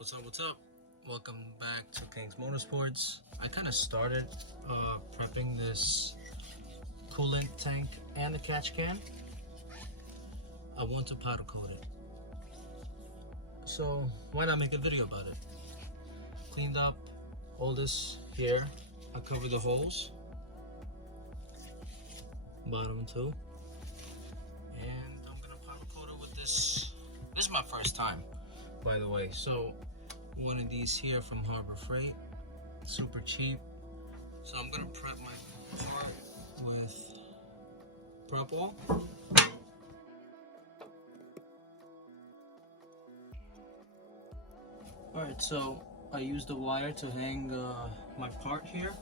What's up? Welcome back to King's Motorsports. I kind of started prepping this coolant tank and the catch can. I want to powder coat it. So why not make a video about it? Cleaned up all this here. I covered the holes. Bottom too. And I'm gonna powder coat it with this. This is my first time, by the way. So one of these here from Harbor Freight, super cheap. So I'm gonna prep my part with prep oil. Alright, so I used the wire to hang my part here.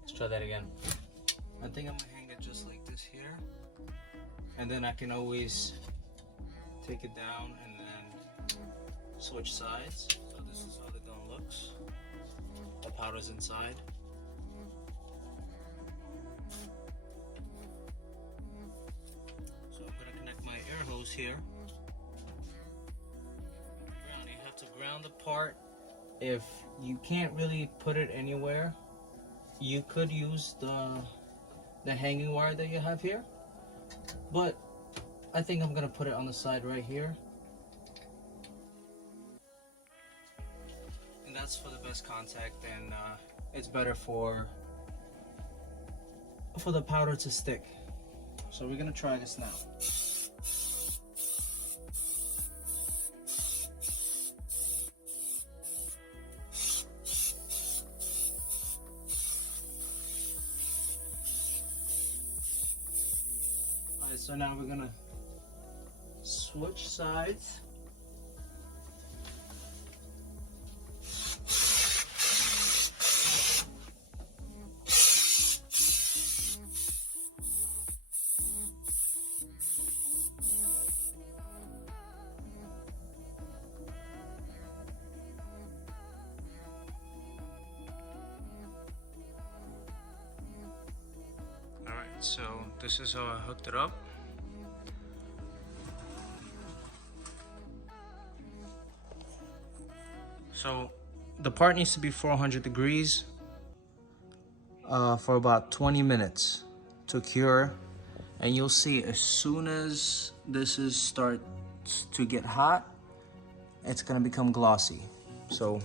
Let's try that again. I think I'm gonna hang it just like this here, and then I can always take it down and then switch sides. So this is how the gun looks. The powder's inside. So I'm gonna connect my air hose here. You have to ground the part. If you can't really put it anywhere, you could use the hanging wire that you have here, but I think I'm gonna put it on the side right here, and that's for the best contact, and it's better for the powder to stick. So we're gonna try this now. So now we're gonna switch sides. All right, so this is how I hooked it up. So the part needs to be 400 degrees for about 20 minutes to cure, and you'll see as soon as this starts to get hot, it's gonna become glossy. So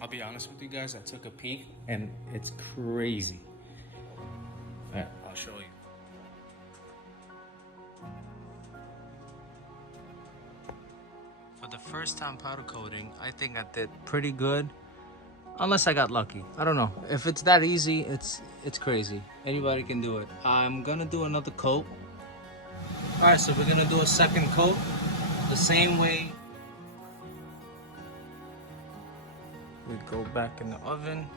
I'll be honest with you guys, I took a peek and it's crazy. All right, I'll show you. For the first time powder coating, I think I did pretty good, unless I got lucky. I don't know. If it's that easy, it's crazy. Anybody can do it. I'm gonna do another coat. All right, so we're gonna do a second coat the same way. We go back in the oven.